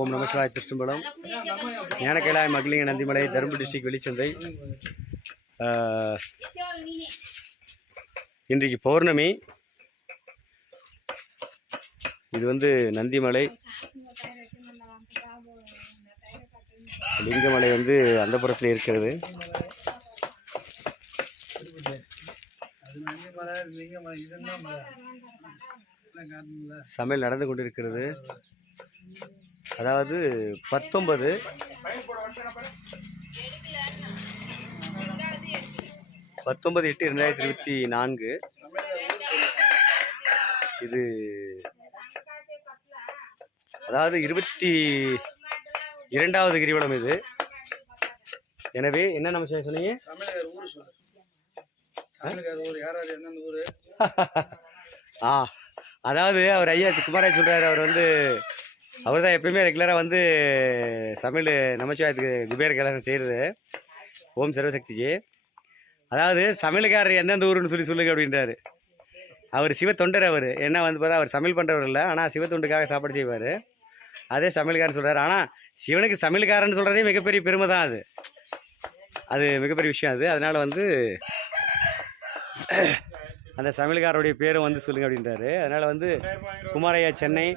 ஓம் நம சிவாய திருஷ்டம்பலம் ஞானக்கைலாய மகளிங்க நந்திமலை தருமபுரி டிஸ்ட்ரிக்ட் வெளிச்சந்தை. இன்றைக்கு பௌர்ணமி. இது வந்து நந்திமலை. லிங்கமலை வந்து அந்த புறத்தில் இருக்கிறது. சமையல் நடந்து கொண்டிருக்கிறது. அதாவது 19/8/2024. இது அதாவது 22வது கிரிவலம் இது. எனவே என்ன நம்ம சொன்னீங்க? அதாவது அவர் ஐயா குமாராஜ் சொல்றாரு. அவர் வந்து அவர் தான் எப்பயுமே ரெகுலராக வந்து சமையல் நமச்சிவாயத்துக்கு குபேர கலசம் செய்கிறது ஓம் சர்வசக்திக்கு. அதாவது சமையலுக்காரர் எந்தெந்த ஊருன்னு சொல்லுங்க அப்படின்றாரு. அவர் சிவ தொண்டர். அவர் என்ன வந்து பார்த்தா அவர் சமையல் பண்ணுறவர் இல்லை, ஆனால் சிவ தொண்டுக்காக சாப்பாடு செய்வார். அதே சமையல்காரன் சொல்கிறார். ஆனால் சிவனுக்கு சமையல்காரன் சொல்கிறதே மிகப்பெரிய பெருமை தான். அது மிகப்பெரிய விஷயம் அது. அதனால் வந்து அந்த சமையல்காரருடைய பேரும் வந்து சொல்லுங்கள் அப்படின்றாரு. அதனால் வந்து குமாரையா சென்னை.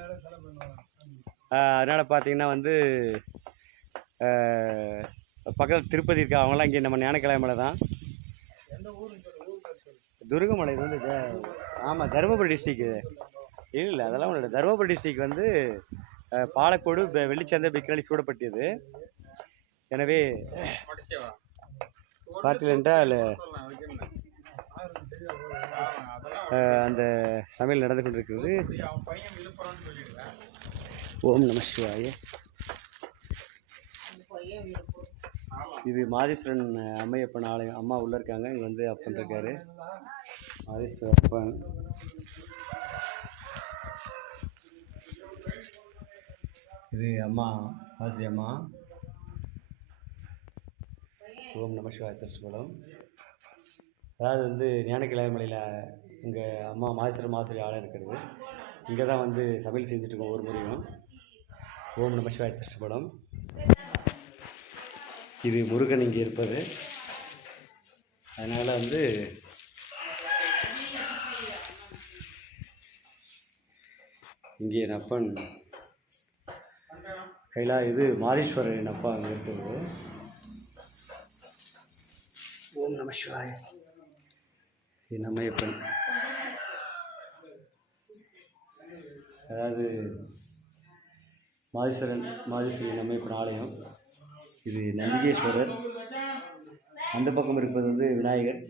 அதனால் பார்த்தீங்கன்னா வந்து பக்கத்தில் திருப்பதி இருக்கா, அவங்களாம் இங்கே நம்ம ஞானக்கிழமை மலை தான். துருகமலை இது வந்து ஆமாம் தருமபுரி டிஸ்ட்ரிக்கு. இல்லை அதெல்லாம் ஒன்று. தருமபுரி டிஸ்ட்ரிக் வந்து பாலக்கோடு வெள்ளிச்சந்தை பிக்னலி சூடப்பட்டியது. எனவே பார்த்தீர்கள் என்றால் அந்த சமையல் நடந்து கொண்டிருக்கிறது. ஓம் நம சிவாய. இது மாதேஸ்வரன் அம்மையப்பன் ஆலயம். அம்மா உள்ளே இருக்காங்க. இங்கே வந்து அப்பன் இருக்காரு, மாதேஸ்வரன் அப்பன். இது அம்மா ஆசி அம்மா. ஓம் நம சிவாய திருச்சிபலம். அதாவது வந்து ஞானக்கிழமை மலையில் இங்கே அம்மா மாதேஸ்வரன் மாசரி ஆலயம் இருக்கிறது. இங்கே தான் வந்து சமையல் செஞ்சுட்ருக்கோம் ஒவ்வொரு முறையும். ஓம் நம சிவாய திருச்சிபலம். இது முருகன் இங்கே இருப்பது. அதனால் வந்து இங்கே என் அப்பன் கைலா. இது மாதேஸ்வரர் என் அப்பா அங்கே இருக்கிறது. ஓம் நம சிவாய. என் அம்மையப்பன். அதாவது மாதேஸ்வரன் அம்மையப்பன் ஆலயம். இது நந்திகேஸ்வரர். அந்த பக்கம் இருப்பது வந்து விநாயகர்.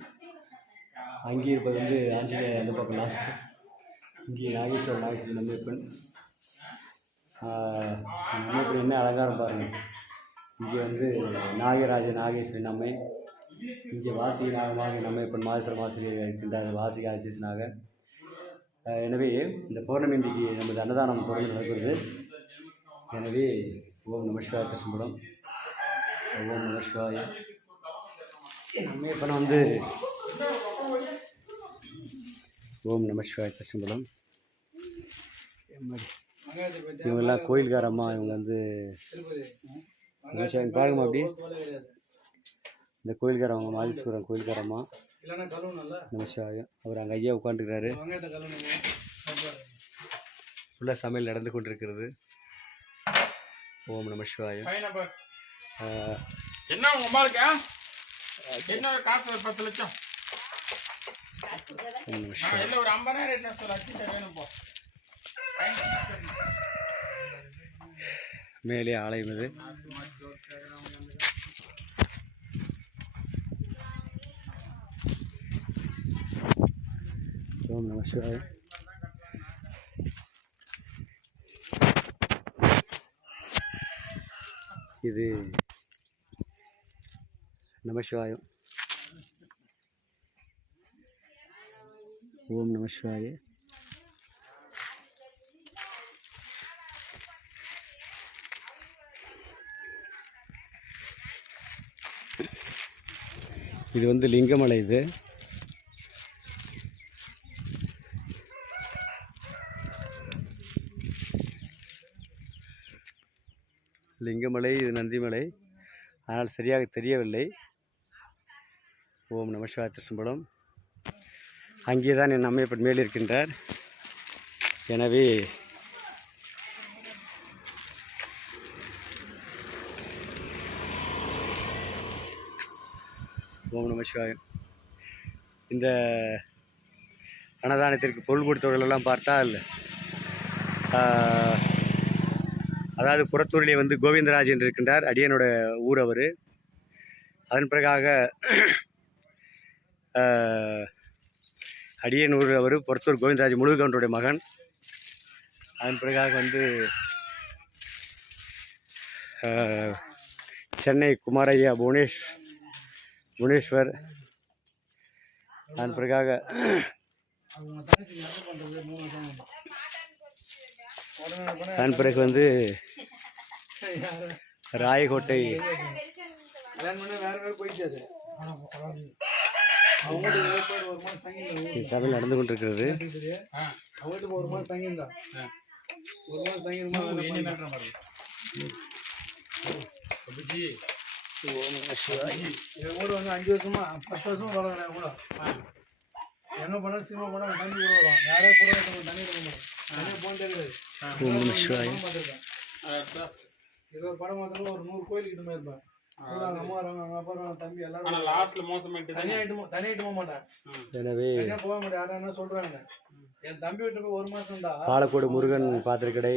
அங்கே இருப்பது வந்து ஆஞ்சநேயர். அந்த பக்கம் லாஸ்ட்டு. இங்கே நாகேஸ்வரன் அம்மையப்பன். அம்மையப்பன் என்ன அலங்காரம் பாருங்கள். இங்கே வந்து நாகேஸ்வரன் அம்மை. இங்கே வாசிக நாகமாக அம்மையப்பன் மாதேஸ்வரன் ஆசிரியர் இருக்கின்றார். வாசிக ஆசிரியனாக. எனவே இந்த பௌர்ணமி இன்றைக்கு நமது அன்னதானம் தொடர்ந்து நடக்கிறது. எனவே ஓம் நம சிவாய திருச்சிபலம். ஓம் நம சிவாய. அம்மையப்பன் வந்து ஓம் நம சிவாய திருச்சிபலம். இவங்கெல்லாம் கோயில்காரம்மா. இவங்க வந்து பாருங்கம்மா அப்படி. இந்த கோயில்காரவங்க மாதேஸ்வரன் கோயில்காரம்மா நமசிவாயம். அவர் அங்கே ஐயா உட்காந்துருக்கிறாரு. உள்ள சமையல் நடந்து கொண்டிருக்கிறது. ஓம் நம சிவாயம். என்ன உங்க அம்மாவுக்கு என்ன காசு? 10 லட்சம் இல்ல ஒரு 50,000 வேணும். போ மேலே ஆலயம் இது. ஓம் நம சிவாய. இது நமசிவாயம். ஓம் நம சிவாய. இது வந்து லிங்கமலை. இது லிங்கமலை, இது நந்திமலை, ஆனால் சரியாக தெரியவில்லை. ஓம் நம சிவாய திருச்சம்பலம். அங்கே தான் என் அம்மையப்பன் மேல் இருக்கின்றார். எனவே ஓம் நம சிவாயம். இந்த அன்னதானத்திற்கு பொருள் கொடுத்தவர்களெல்லாம் பார்த்தால் அதாவது புறத்தூரிலே வந்து கோவிந்தராஜ் என்று இருக்கின்றார். அடியனோட ஊர் அவர். அதன் பிறகாக அடியன் ஊர் அவர் புறத்தூர் கோவிந்தராஜ் முழுகவுண்டருடைய மகன். அதன் பிறகாக வந்து சென்னை குமாரையா புவனேஸ்வர். அதன் பிறகாக அதன் பிறகு வந்து ராயகோட்டை சபையில் நடந்து கொண்டிருக்கிறது. அஞ்சு வருஷமா 10 வருஷமா வளர்க்குறேன் கூட. என்ன பண்ண சினிமா பண்ண தண்ணி கூட வரும். யாரோ கூட தண்ணி கொடுக்க மாட்டோம். போனதே கிடையாது. இது ஒரு படம் மாத்திரம் ஒரு 100 கோயிலுக்கு கிட்ட இருப்பேன். அம்மா வராங்க, அவங்க அப்பா வராங்க, தம்பி எல்லாரும் லாஸ்ட்ல மோசம் தனியாயிட்டு போக மாட்டேன். எனவே தனியா போக மாட்டேன். யாரும் என்ன சொல்றாங்க, என் தம்பி வீட்டு போய் 1 மாசம் தான். பாலக்கோடு முருகன் பாத்திரக்கடை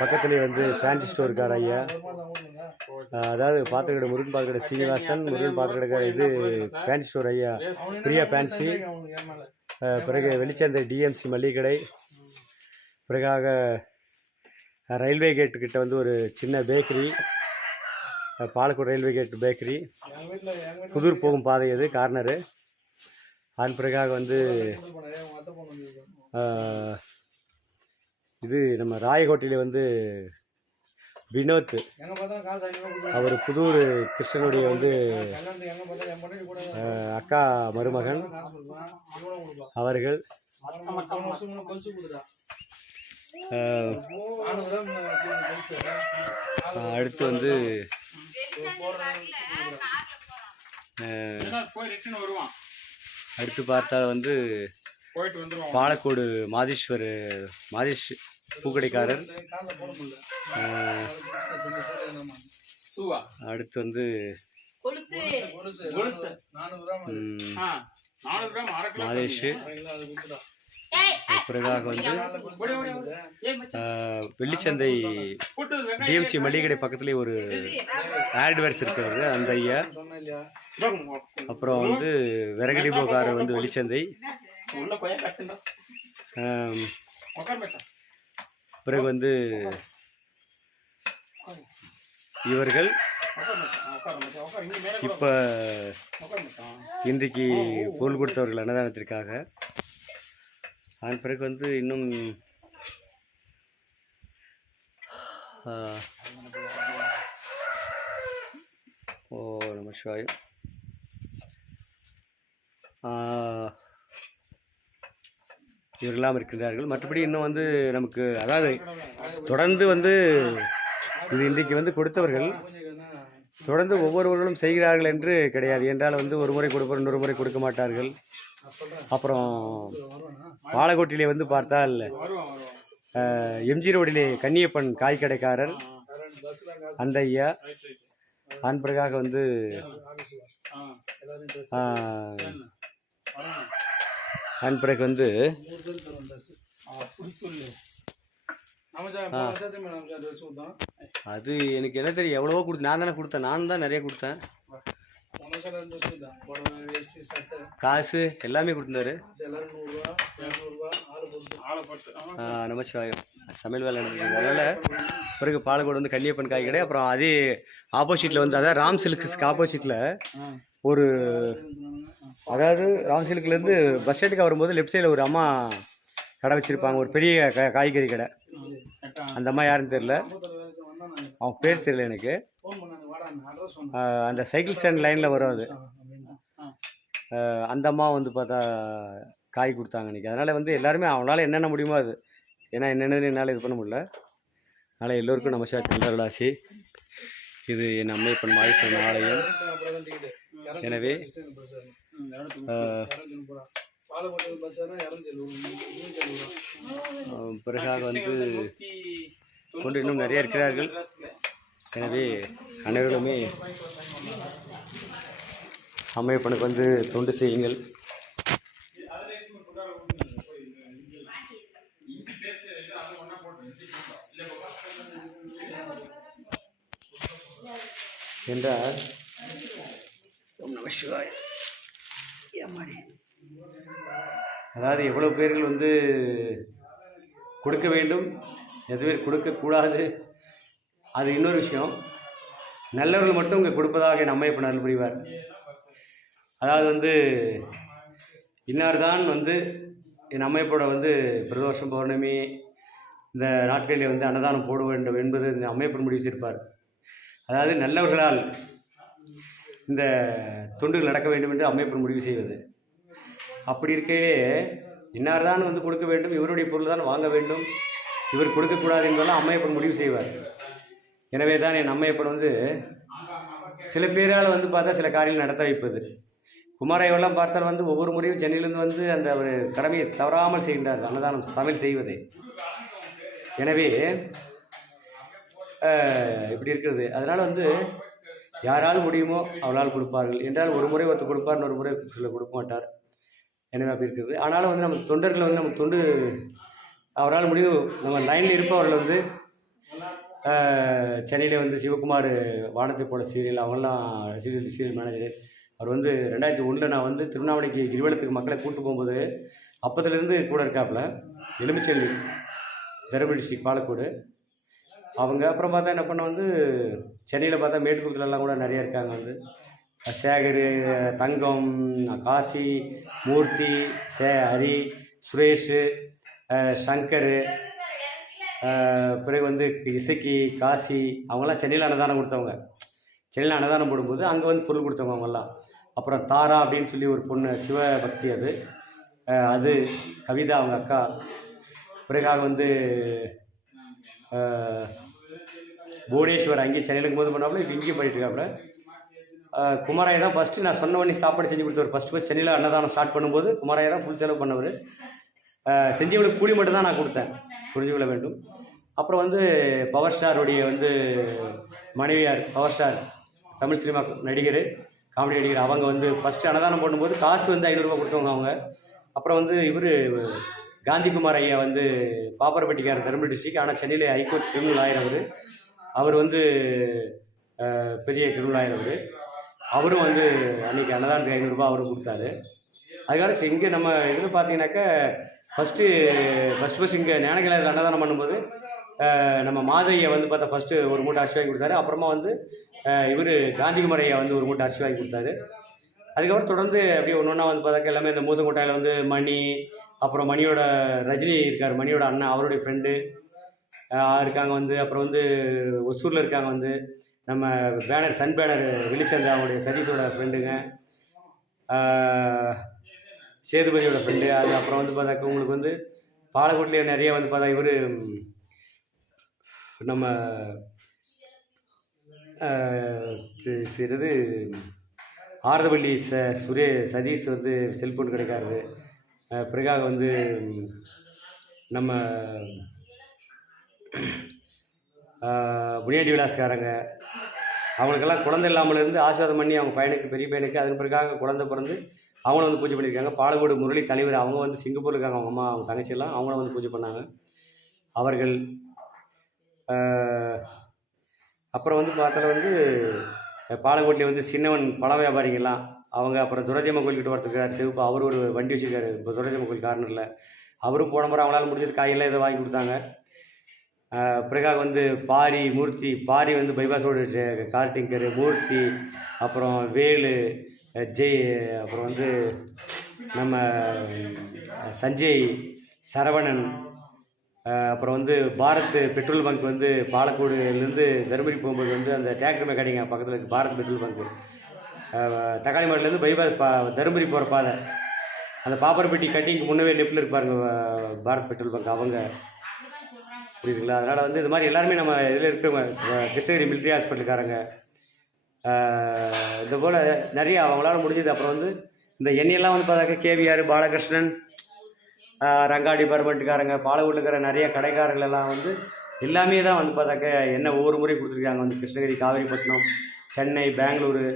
பக்கத்துலேயே வந்து ஃபேன்சி ஸ்டோர் இருக்கார் ஐயா. அதாவது பாத்திரக்கடை முருகன் பாத்திரக்கடை சீனிவாசன், முருகன் பாத்திரக்கடை இது ஃபேன்சி ஸ்டோர் ஐயா பிரியா ஃபேன்சி. பிறகு வெளிச்சந்தை டிஎம்சி மல்லிகை கடை. பிறகாக ரயில்வே கேட்டு கிட்ட வந்து ஒரு சின்ன bakery, Palacode railway gate bakery, Pudur போகும் பாதை அது கார்னரு. அதன் பிறகாக வந்து இது நம்ம ராயகோட்டையில் வந்து வினோத், அவர் புதூர் கிருஷ்ணனுடைய வந்து அக்கா மருமகன் அவர்கள். அடுத்து வந்து அடுத்து பார்த்தால் வந்து பாலக்கோடு மாதேஷ் பூக்கடைக்காரர். அடுத்து வந்து மாதேஷ். பிறகாக வந்து வெள்ளிச்சந்தை டிஎம்சி மளிகை கடை பக்கத்துலேயே ஒரு ஆட்வர்ஸ் இருக்கிறது அந்த ஐயா. அப்புறம் வந்து விறகடி போக்காரர் வந்து வெளிச்சந்தை. பிறகு வந்து இவர்கள் இப்போ இன்றைக்கு பொருள் கொடுத்தவர்கள் அன்னதானத்திற்காக. அதன் பிறகு வந்து இன்னும் ஓ நம சிவாயம். இவர்களெல்லாம் இருக்கின்றார்கள். மற்றபடி இன்னும் வந்து நமக்கு அதாவது தொடர்ந்து வந்து இது இன்றைக்கு வந்து கொடுத்தவர்கள் தொடர்ந்து ஒவ்வொருவர்களும் செய்கிறார்கள் என்று கிடையாது. என்றால் வந்து ஒரு முறை கொடுப்பவர் இன்னொரு முறை கொடுக்க மாட்டார்கள். அப்புறம் பாலக்கோட்டிலே வந்து பார்த்தால் எம்ஜி ரோடிலே கன்னியப்பன் காய் கடைக்காரர் அந்த ஐயா. அதன் பிறகாக வந்து அதன் பிறகு வந்து அது எனக்கு என்ன தெரியும், எவ்வளவோ கொடுத்து நான் தானே கொடுத்தேன். நான் தான் நிறைய கொடுத்தேன். காசு எல்லாமே கொடுத்தாரு. நமச்சிவாயம். சமையல் வேலை நடந்ததுனால பிறகு பாலக்கோடு வந்து கன்னியப்பன் காய் கடை. அப்புறம் அதே ஆப்போசிட்டில் வந்து அதாவது ராம் சில்க்ஸ்க்கு ஆப்போசிட்டில் ஒரு அதாவது ராம் சில்க்லேருந்து பஸ் ஸ்டாண்டுக்கு வரும்போது லெஃப்ட் சைடில் ஒரு அம்மா கடை வச்சுருப்பாங்க, ஒரு பெரிய காய்கறி கடை. அந்த அம்மா யாருன்னு தெரில, அவங்க பேர் தெரியல எனக்கு. அந்த சைக்கிள் ஸ்டாண்ட் லைனில் வரும் அது. அந்த அம்மா வந்து பார்த்தா காய் கொடுத்தாங்க அன்றைக்கி. அதனால் வந்து எல்லாருமே அவங்களால என்னென்ன முடியுமோ அது, ஏன்னா என்னென்னு என்னால் இது பண்ண முடியல. அதனால் எல்லோருக்கும் நமசிவாய தொண்டர்கள் ஆசி. இது என் அம்மையப்பன் மாதேஸ்வரன் ஆலயம். எனவே பிறகாக வந்து கொண்டு இன்னும் நிறைய இருக்கிறார்கள். எனவே அனைவருமே அம்மையப்பனுக்கு வந்து தொண்டு செய்யுங்கள். என்றால் அதாவது எவ்வளவு பேர்கள் வந்து கொடுக்க வேண்டும், எது பேர் கொடுக்கக்கூடாது, அது இன்னொரு விஷயம். நல்லவர்கள் மட்டும் இங்கே கொடுப்பதாக என் அம்மையப்பன் அருள் புரிவார். அதாவது வந்து இன்னார் தான் வந்து என் அம்மையப்போட வந்து பிரதோஷம் பௌர்ணமி இந்த நாட்களில் வந்து அன்னதானம் போட வேண்டும் என்பது இந்த அம்மையப்பன் முடிவெடுத்திருப்பார். அதாவது நல்லவர்களால் இந்த தொண்டுகள் நடக்க வேண்டும் என்று அம்மையப்பன் முடிவு செய்வது. அப்படி இருக்கையிலே இன்னார் தான் வந்து கொடுக்க வேண்டும், இவருடைய பொருள் தான் வாங்க வேண்டும், இவர் கொடுக்கக்கூடாது என்பதெல்லாம் அம்மையப்பன் முடிவு செய்வார். எனவே தான் என் அம்மையப்பன் வந்து சில பேரால் வந்து பார்த்தா சில காரியங்கள் நடத்த வைப்பது. குமாரையெல்லாம் பார்த்தால் வந்து ஒவ்வொரு முறையும் சென்னையிலிருந்து வந்து அந்த ஒரு கடமையை தவறாமல் செய்கின்றார், அன்னதானம் சமையல் செய்வதை. எனவே இப்படி இருக்கிறது. அதனால் வந்து யாரால் முடியுமோ அவளால் கொடுப்பார்கள் என்றால் ஒரு முறை ஒருத்தர் கொடுப்பார், இன்னொரு முறை சில கொடுக்க மாட்டார். எனவே அப்படி இருக்குது. ஆனாலும் வந்து நம்ம தொண்டர்கள் வந்து நம்ம தொண்டு அவரால் முடியும். நம்ம லைனில் இருப்பவர்கள் வந்து சென்னையில் வந்து சிவகுமார் வானத்தை போட சீரியல் அவங்களாம் சீரியல் மேனேஜர். அவர் வந்து 2001 நான் வந்து திருவண்ணாமலைக்கு கிரிவலத்துக்கு மக்களை கூப்பிட்டு போகும்போது அப்போதுலேருந்து கூட இருக்காப்புல. எலுமிச்செல்வி தருமபுரி டிஸ்ட்ரிக்ட் பாலக்கோடு அவங்க. அப்புறம் பார்த்தா என்ன பண்ண வந்து சென்னையில் பார்த்தா மேட்டுக்குளத்துலலாம் கூட நிறைய இருக்காங்க. வந்து சேகர், தங்கம், காசி, மூர்த்தி, ஹரி, சுரேஷ், சங்கர், பிறகு வந்து இசக்கி, காசி அவங்களாம் சென்னையில் அன்னதானம் கொடுத்தவங்க. சென்னையில் அன்னதானம் போடும்போது அங்கே வந்து பொருள் கொடுத்தவங்க அவங்கெல்லாம். அப்புறம் தாரா அப்படின்னு சொல்லி ஒரு பொண்ணு சிவபக்தி, அது கவிதா அவங்க அக்கா. பிறகாக வந்து புவனேஸ்வர் அங்கேயே சென்னையில் இருக்கும்போது பண்ணாப்புல இப்போ இங்கேயும் பண்ணிட்டு இருக்காப்புல. குமாராயை தான் ஃபஸ்ட்டு நான் சொன்ன உடனே சாப்பாடு செஞ்சு கொடுத்தவர். ஃபஸ்ட்டு சென்னையில் அன்னதானம் ஸ்டார்ட் பண்ணும்போது குமாராயை தான் ஃபுல் செலவு பண்ணவர். செஞ்சவங்களுக்கு கூலி மட்டும் தான் நான் கொடுத்தேன், புரிஞ்சு கொள்ள வேண்டும். அப்புறம் வந்து பவர் ஸ்டாருடைய வந்து மனைவியார், பவர் ஸ்டார் தமிழ் சினிமா நடிகர், காமெடி நடிகர், அவங்க வந்து ஃபஸ்ட்டு அன்னதானம் பண்ணும்போது காசு வந்து 500 ரூபா கொடுத்தவங்க அவங்க. அப்புறம் வந்து இவர் காந்திகுமார் ஐயா வந்து பாப்பரப்பட்டிக்காரர், தருமபுரி டிஸ்ட்ரிக்ட், ஆனால் சென்னையில் ஹைகோர்ட் கிரிமினல் லாயர். அவர் வந்து பெரிய கிரிமினல் லாயர். அவரும் வந்து அன்றைக்கி அன்னதானத்துக்கு 500 ரூபா அவரும் கொடுத்தாரு. அதுக்காக இங்கே நம்ம இதில் பார்த்தீங்கன்னாக்கா ஃபஸ்ட்டு இங்கே ஞானகிலாயத்தில் அன்னதானம் பண்ணும்போது நம்ம மாதையை வந்து பார்த்தா ஃபஸ்ட்டு ஒரு மூட்டை அரிசி வாங்கி கொடுத்தாரு. அப்புறமா வந்து இவர் காந்திகுமார் ஐயா வந்து ஒரு மூட்டை அரிசி வாங்கி கொடுத்தாரு. அதுக்கப்புறம் தொடர்ந்து அப்படியே ஒன்று ஒன்றா வந்து பார்த்தாக்க எல்லாமே இந்த மூசங்கோட்டையில் வந்து மணி, அப்புறம் மணியோட ரஜினி இருக்கார், மணியோட அண்ணன் அவருடைய ஃப்ரெண்டு இருக்காங்க வந்து. அப்புறம் வந்து ஒசூரில் இருக்காங்க வந்து நம்ம பேனர், சன் பேனர் வெளிச்சந்த் அவருடைய சதீஷோட ஃப்ரெண்டுங்க, சேதுபதியோட ஃப்ரெண்டு. அது அப்புறம் வந்து பார்த்தாக்க உங்களுக்கு வந்து பாலக்கோட்டிலே நிறைய வந்து பார்த்தா இவர் நம்ம சிறிது ஆரதவள்ளி சதீஷ் வந்து செல்ஃபோன் கிடைக்காது. பிறகாக வந்து நம்ம புனியாண்டி விலாஸ்காரங்க, அவங்களுக்கெல்லாம் குழந்தை இல்லாமல் இருந்து ஆசீர்வாதம் பண்ணி அவங்க பையனுக்கு, பெரிய பையனுக்கு, அதன் பிறகாக குழந்தை பிறந்து அவங்களும் வந்து பூஜை பண்ணியிருக்காங்க. பாலக்கோடு முரளி தலைவர் அவங்க வந்து சிங்கப்பூரில் இருக்காங்க, அவங்க அம்மா அவங்க தங்கச்சியெல்லாம் அவங்களும் வந்து பூஜை பண்ணாங்க அவர்கள். அப்புறம் வந்து பார்த்தால வந்து பாலக்கோட்டில் வந்து சின்னவன் பழ வியாபாரிங்கெல்லாம் அவங்க. அப்புறம் துரதியம்ம கோயில்கிட்ட ஒருத்தருக்கார் சிவப்பு, அவர் ஒரு வண்டி வச்சுருக்காரு இப்போ துரதியம்ம கோயில் கார்னரில். அவரும் போன முறை அவங்களால முடிஞ்சது காயெல்லாம் இதை வாங்கி கொடுத்தாங்க. பிறகாக வந்து பாரி, மூர்த்தி, பாரி வந்து பைபாஸ் ரோடு கார் டிங்கரு, மூர்த்தி, அப்புறம் வேலு, ஜெய், அப்புறம் வந்து நம்ம சஞ்சய், சரவணன், அப்புறம் வந்து பாரத் பெட்ரோல் பங்க் வந்து பாலக்கோடுலேருந்து தருமபுரி போகும்போது வந்து அந்த டிராக்டர் மெக்கானிக் பக்கத்தில் இருக்குது பாரத் பெட்ரோல் பங்க்கு. தக்காளி மரத்துலேருந்து பைபாஸ் தருமபுரி போகிற பாதை, அந்த பாப்பரப்பட்டி கட்டிங்க்கு முன்னவே லெஃப்டில் இருப்பாருங்க பாரத் பெட்ரோல் பங்க் அவங்க. புரியுதுங்களா? அதனால் வந்து இது மாதிரி எல்லாருமே நம்ம இதில் இருக்கிறவங்க கிருஷ்ணகிரி மிலிட்ரி ஹாஸ்பிட்டலுக்காரங்க இது போல் நிறைய அவங்களால முடிஞ்சது. அப்புறம் வந்து இந்த எண்ணெயெல்லாம் வந்து பார்த்தாக்க கேவிஆர், பாலகிருஷ்ணன், ரங்கா டிபார்ட்மெண்ட்டுக்காரங்க, பாலவூரில் இருக்கிற நிறைய கடைக்காரர்கள் எல்லாம் வந்து எல்லாமே தான் வந்து பார்த்தாக்க எண்ணெய் ஒவ்வொரு முறை கொடுத்துருக்காங்க. வந்து கிருஷ்ணகிரி, காவிரிப்பட்டினம், சென்னை, பெங்களூரு.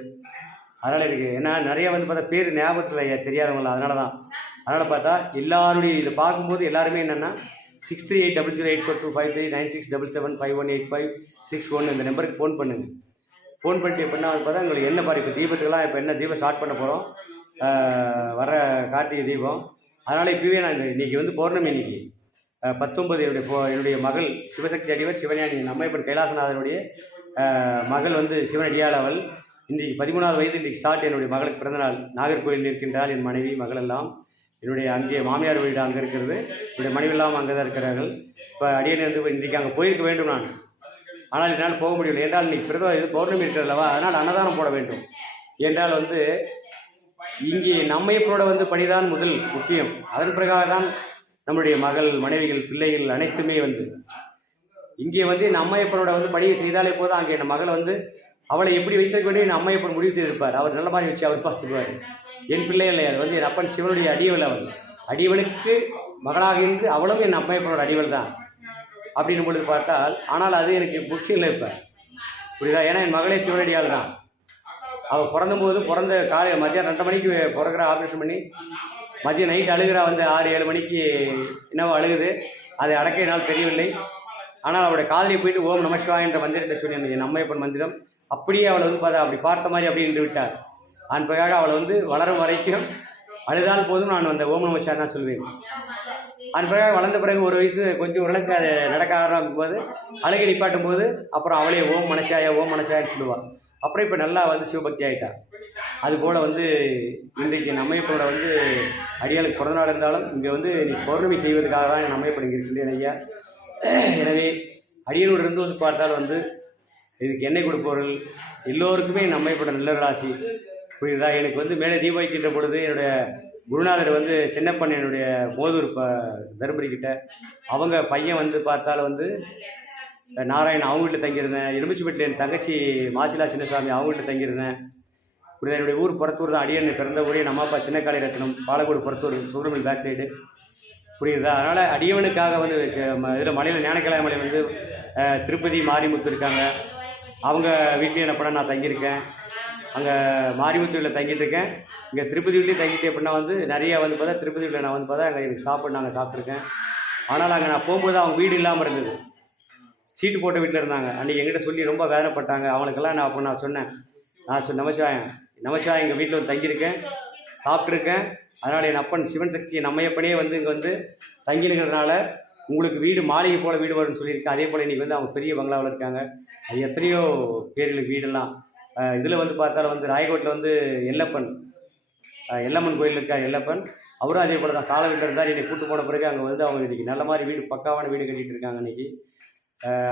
அதனால் எனக்கு ஏன்னா நிறைய வந்து பார்த்தா பேர் ஞாபகத்தில் தெரியாதவங்கள, அதனால் பார்த்தா எல்லாருடைய இதை பார்க்கும்போது எல்லாருமே என்னென்னா 6380084253 9677518561 இந்த நம்பருக்கு ஃபோன் பண்ணுங்கள். ஃபோன் பண்ணிட்டு எப்படின்னா வந்து பார்த்தா உங்களுக்கு என்ன பாரு இப்போ தீபத்துக்கெல்லாம் இப்போ என்ன தீபம் ஸ்டார்ட் பண்ண போகிறோம், வர கார்த்திகை தீபம். அதனால் இப்போவே நான் இன்றைக்கி வந்து பௌர்ணமி, இன்றைக்கி 19 என்னுடைய மகள் சிவசக்தி அடிவர் சிவஞானி நம்மைப்பன் கைலாசநாதனுடைய மகள் வந்து சிவனடியாள். அவள் இன்றைக்கி 13வது வயது. இன்றைக்கி ஸ்டார்ட். என்னுடைய மகளுக்கு பிறந்தநாள். நாகர்கோயிலில் இருக்கின்றாள் என் மனைவி. மகள் எல்லாம் என்னுடைய அங்கே மாமியார் வீடு அங்கே இருக்கிறது. என்னுடைய மனைவி எல்லாம் அங்கே தான் இருக்கிறார்கள். இப்போ அடியன் வந்து இன்றைக்கி அங்கே போயிருக்க வேண்டும் நான், ஆனால் என்னால் போக முடியவில்லை. என்றால் இன்றைக்கி இது பௌர்ணமி இருக்கிறதுலவா, அதனால் அன்னதானம் போட வேண்டும். என்றால் வந்து இங்கே நம்மையப்பனோட வந்து பணிதான் முதல் முக்கியம். அதன் பிறகாக தான் நம்முடைய மகள், மனைவிகள், பிள்ளைகள் அனைத்துமே வந்து இங்கே வந்து நம்மையப்பனோட வந்து பணியை செய்தாலே போதும். அங்கே என் மகளை வந்து அவளை எப்படி வைத்திருக்க வேண்டிய என் அம்மையப்பன் முடிவு செய்திருப்பார். அவர் நல்ல மாதிரி வச்சு அவர் பார்த்துக்குவார். என் பிள்ளைகள் அது வந்து என் அப்பன் சிவனுடைய அடியவள். அவள் அடியவளுக்கு மகளாக இன்று அவளும் என் அம்மையப்பனோட அடியவள் தான் அப்படின்னும் பொழுது பார்த்தால், ஆனால் அது எனக்கு முக்கியம் இல்லை இப்போ, புரியுதா? ஏன்னா என் மகளே சிவனடியாள் தான். அவள் பிறந்த மதியம் 2 மணிக்கு பிறகுற ஆப்ரேஷன் பண்ணி மதியம் நைட் அழுகிறா. வந்து 6-7 மணிக்கு என்னவோ அழுகுது. அதை அடக்க என்னால் தெரியவில்லை. ஆனால் அவளுடைய காதலியை போயிட்டு ஓம் நமசிவாய என்ற மந்திரத்தை சொன்னேன், என் அம்மையப்பன் மந்திரம். அப்படியே அவளை வந்து பார்த்தா அப்படி பார்த்த மாதிரி அப்படி நின்று விட்டார். அதன் பிறகாக அவளை வந்து வளரும் வரைக்கும் அழுதால் போதும் நான் அந்த ஓம் நமசிவாய தான் சொல்வேன். அதன் பிறகு வளர்ந்த பிறகு ஒரு வயசு கொஞ்சம் ஓரளவுக்கு அதை நடக்க ஆரம்பிக்கும் போது அழுகை நிப்பாட்டும் போது அப்புறம் அவளே ஓம் மனசாயான்னு சொல்லுவாள். அப்புறம் இப்போ நல்லா வந்து சிவபக்தி ஆகிட்டாள். அதுபோல் வந்து இன்றைக்கு என் அம்மையப்பனோட வந்து அடியாளுக்கு பிறந்தநாள் இருந்தாலும் இங்கே வந்து பௌர்ணமி செய்வதற்காக தான் என் அம்மையப்பன் இங்கே இருக்கின்றேன் ஐயா. எனவே அடியனோடு இருந்து வந்து பார்த்தால் வந்து இதுக்கு எண்ணெய் கொடுப்பவர்கள் எல்லோருக்குமே என் அம்மையப்பட நல்ல ராசி, புரியுதா? எனக்கு வந்து மேலே தீபம் வைக்கின்ற பொழுது என்னுடைய குருநாதர் வந்து சின்னப்பன், என்னுடைய மோதூர் தருமபுரி கிட்ட, அவங்க பையன் வந்து பார்த்தாலும் வந்து நாராயணன் அவங்க வீட்டில் தங்கியிருந்தேன். எலுமிச்சிப்பட்டில் என் தங்கச்சி மாசிலா சின்னசாமி அவங்க வீட்டில் தங்கியிருந்தேன். புரியுதா? என்னுடைய ஊர் புறத்தூர் தான். அடியன் பிறந்த ஊரே நம்ம அப்பா சின்னக்காளி ரத்னம், பாலக்கோடு புறத்தூர், சுப்பிரமணியன் பேக் சைடு, புரியுதா? அதனால் அடியவனுக்காக வந்து இதில் மலையில் ஞானக்கலாய மலை வந்து திருப்பதி மாரிமுத்து இருக்காங்க. அவங்க வீட்லேயும் என்ன பண்ண நான் தங்கியிருக்கேன். அங்கே மாரிமுத்தூரில் தங்கிட்டு இருக்கேன். இங்கே திருப்பதி வீட்லேயும் தங்கிட்டு எப்படின்னா வந்து நிறையா வந்து பார்த்தா திருப்பதி வீட்டில் நான் வந்து பார்த்தா அங்கே எனக்கு நாங்கள் சாப்பிட்ருக்கேன். ஆனால் அங்கே நான் போகும்போது அவங்க வீடு இல்லாமல் இருந்தது, சீட்டு போட்ட வீட்டில் இருந்தாங்க. அன்றைக்கி எங்கிட்ட சொல்லி ரொம்ப வேதனைப்பட்டாங்க. அவங்களுக்கெல்லாம் நான் சொன்னேன் நமச்சிவாயம் எங்கள் வீட்டில் வந்து தங்கியிருக்கேன், சாப்பிட்ருக்கேன். அதனால் என் அப்பன் சிவன் சக்தி நம்மையப்பனே வந்து இங்கே வந்து தங்கினுங்கிறதுனால உங்களுக்கு வீடு மாளிகை போல் வீடு வரும்னு சொல்லியிருக்கேன். அதே போல் இன்றைக்கி வந்து அவங்க பெரிய பங்களாவில் இருக்காங்க. அது எத்தனையோ பேர்களுக்கு வீடெல்லாம். இதில் வந்து பார்த்தாலும் வந்து ராயகோட்டில் வந்து எல்லம்மன் கோயில் இருக்கார் எல்லப்பன், அவரும் அதே போல் தான் சாலை வீட்டில் இருந்தார். என்னை கூட்டு போன பிறகு அங்கே வந்து அவங்க இன்றைக்கி நல்ல மாதிரி வீடு, பக்காவான வீடு கட்டிகிட்டு இருக்காங்க இன்றைக்கி.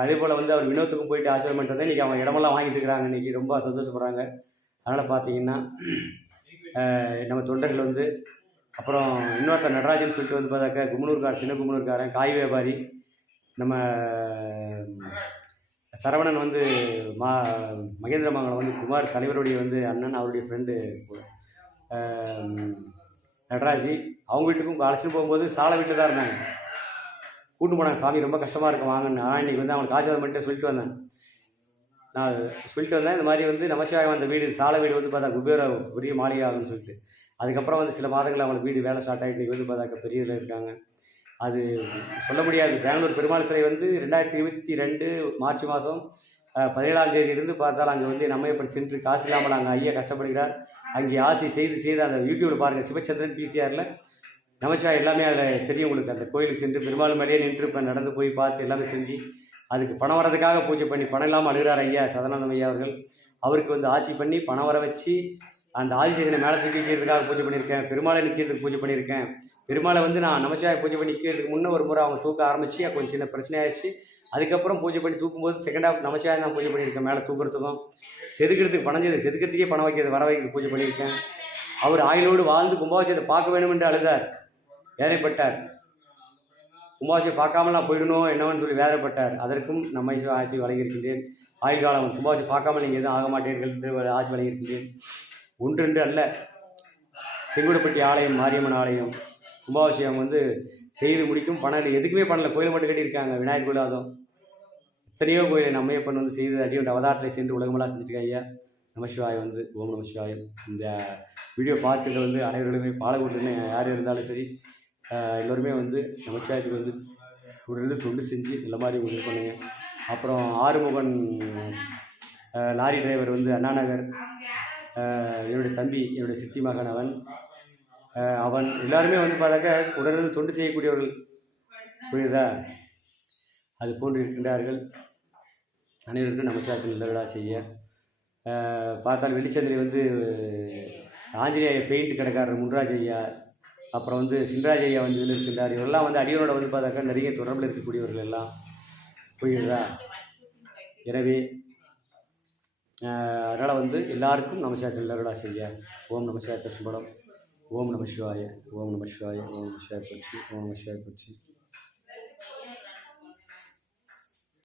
அதே போல் வந்து அவர் வினோத்துக்கும் போயிட்டு ஆச்சரியம் பண்ணுறது இன்றைக்கி அவங்க இடமெல்லாம் வாங்கிட்டு இருக்கிறாங்க. இன்றைக்கி ரொம்ப சந்தோஷப்படுறாங்க. அதனால் பார்த்தீங்கன்னா நம்ம தொண்டர்கள் வந்து அப்புறம் இன்னொருத்தர் நடராஜன் சொல்லிட்டு வந்து பார்த்தாக்கா கும்மனூர்கார், சின்ன கும்மனூர்காரன், காய் வியாபாரி. நம்ம சரவணன் வந்து மகேந்திரமங்கலம் வந்து குமார் தலைவருடைய வந்து அண்ணன், அவருடைய ஃப்ரெண்டு நடராஜி. அவங்க வீட்டுக்கும் அழைச்சிட்டு போகும்போது சாலை வீட்டு தான் இருந்தாங்க. கூட்டு போனாங்க. சாமி ரொம்ப கஷ்டமாக இருக்கும் வாங்கன்னு. ஆனால் இன்றைக்கி வந்து அவங்களுக்கு ஆசீர்வாதம் பண்ணிட்டு சொல்லிட்டு வந்தேன். இந்த மாதிரி வந்து நமசிவாயம் அந்த வீடு, சாலை வீடு வந்து பார்த்தா குபேர பெரிய மாளிகை ஆகும்னு சொல்லிட்டு. அதுக்கப்புறம் வந்து சில மாதங்கள் அவங்களுக்கு வீடு வேலை ஸ்டார்ட் ஆகிட்டு வந்து பார்த்தாக்க பெரிய இதில் இருக்காங்க. அது சொல்ல முடியாது. பெங்களூர் பெருமாள் சிலை வந்து 2022 மார்ச் மாதம் 17ஆம் தேதி இருந்து பார்த்தாலும் அங்கே வந்து நம்மையப்பன் சென்று காசு இல்லாமல் அங்கே ஐயா கஷ்டப்படுகிறார். அங்கே ஆசி செய்து அந்த யூடியூப்பில் பாருங்கள், சிவச்சந்திரன் பிசிஆரில் நமச்சிவாயம் எல்லாமே அதில் தெரியும் உங்களுக்கு. அந்த கோயிலுக்கு சென்று பெருமாள் மேலேயே நின்று இப்போ நடந்து போய் பார்த்து எல்லாமே செஞ்சு அதுக்கு பணம் வரதுக்காக பூஜை பண்ணி பணம் இல்லாமல் அழுகிறார் ஐயா சதானந்தம் ஐயா அவர்கள். அவருக்கு வந்து ஆசி பண்ணி பணம் வர வச்சு அந்த ஆதிசேகனை மேலே தூக்கி வைக்கிறதுக்காக பூஜை பண்ணியிருக்கேன். பெருமாளை நிற்கிறதுக்கு பூஜை பண்ணியிருக்கேன். பெருமாளை வந்து நான் நமச்சிவாய பூஜை பண்ணி நிற்கிறதுக்கு முன்னே ஒரு முறை அவங்க தூக்க ஆரம்பித்து கொஞ்சம் சின்ன பிரச்சனை ஆயிடுச்சு. அதுக்கப்புறம் பூஜை பண்ணி தூக்கும்போது செகண்ட் ஹாஃப் நமச்சிவாயம் தான் பூஜை பண்ணியிருக்கேன். மேலே தூக்குறதுக்கும் செதுக்கிறதுக்கு பணம் செய்து செதுக்கிறதுக்கே பணம் வைக்கிறது வர வைக்கிறது பூஜை பண்ணியிருக்கேன். அவர் ஆயுளோடு வாழ்ந்து கும்பாபிஷேகத்தை பார்க்க வேண்டும் என்று அழுதார், வேதனைப்பட்டார். கும்பாபிஷேகம் பார்க்காமல் நான் போயிடணும் என்னவன்னு சொல்லி வேதப்பட்டார். அதற்கும் நம்மை ஆட்சி வழங்கியிருக்கின்றேன். ஆயுள் காலம் கும்பாபிஷேகம் பார்க்காமல் நீங்கள் எதுவும் ஆக மாட்டீர்கள் என்று ஆட்சி வழங்கியிருக்கின்றேன். ஒன்றென்று அல்ல, செங்குடப்பட்டி ஆலயம், மாரியம்மன் ஆலயம் கும்பாபிஷேகம் வந்து செய்து முடிக்கும் பணம் எதுக்குமே பண்ணல. கோயில் மட்டும் கட்டியிருக்காங்க, விநாயகர் கோயில். அதுவும் எத்தனையோ கோயிலை நம்மையப்பன் வந்து செய்து அடியோட அவதாரத்தை சென்று உலகமெல்லாம் செஞ்சுருக்காங்க. ஐயா நமசிவாயம் வந்து ஓம் நமசிவாயம். இந்த வீடியோ பார்க்குறது வந்து அனைவர்களுமே பாலக்கூட்டுன்னு யார் இருந்தாலும் சரி, எல்லோருமே வந்து நமசிவாயத்துக்கு வந்து உடனே தொண்டு செஞ்சு இந்த மாதிரி உதவி பண்ணுங்க. அப்புறம் ஆறுமுகன் லாரி டிரைவர் வந்து அண்ணாநகர், என்னுடைய தம்பி, என்னுடைய சித்தி மகன் அவன் எல்லாருமே வந்து பார்த்தாக்க உடனே தொண்டு செய்யக்கூடியவர்கள். புரியுதா? அது போன்று இருக்கின்றார்கள். அனைவருக்கும் நமசிவாயத்தின் நல்ல விழா செய்ய பார்த்தால் வெள்ளிச்சந்திரி வந்து ஆஞ்சநேய பெயிண்ட் கடைக்காரர் முன்ராஜ் ஐயா, அப்புறம் வந்து சின்ராஜ் ஐயா வந்து இதில் இருக்கின்றார். இவரெல்லாம் வந்து அடியோட வந்து பார்த்தாக்கா நிறைய தொடர்பில் இருக்கக்கூடியவர்கள் எல்லாம். புரியுதா? எனவே அதனால் வந்து எல்லாருக்கும் நமசிவாயத்தின் நல்ல விழா செய்ய ஓம் நமசிவாய திருச்சம்பலம். ஓம் நம சிவாய, ஓம் நம சிவாய, ஓம் நம சிவாய போற்றி, ஓம் நம சிவாய போற்றி.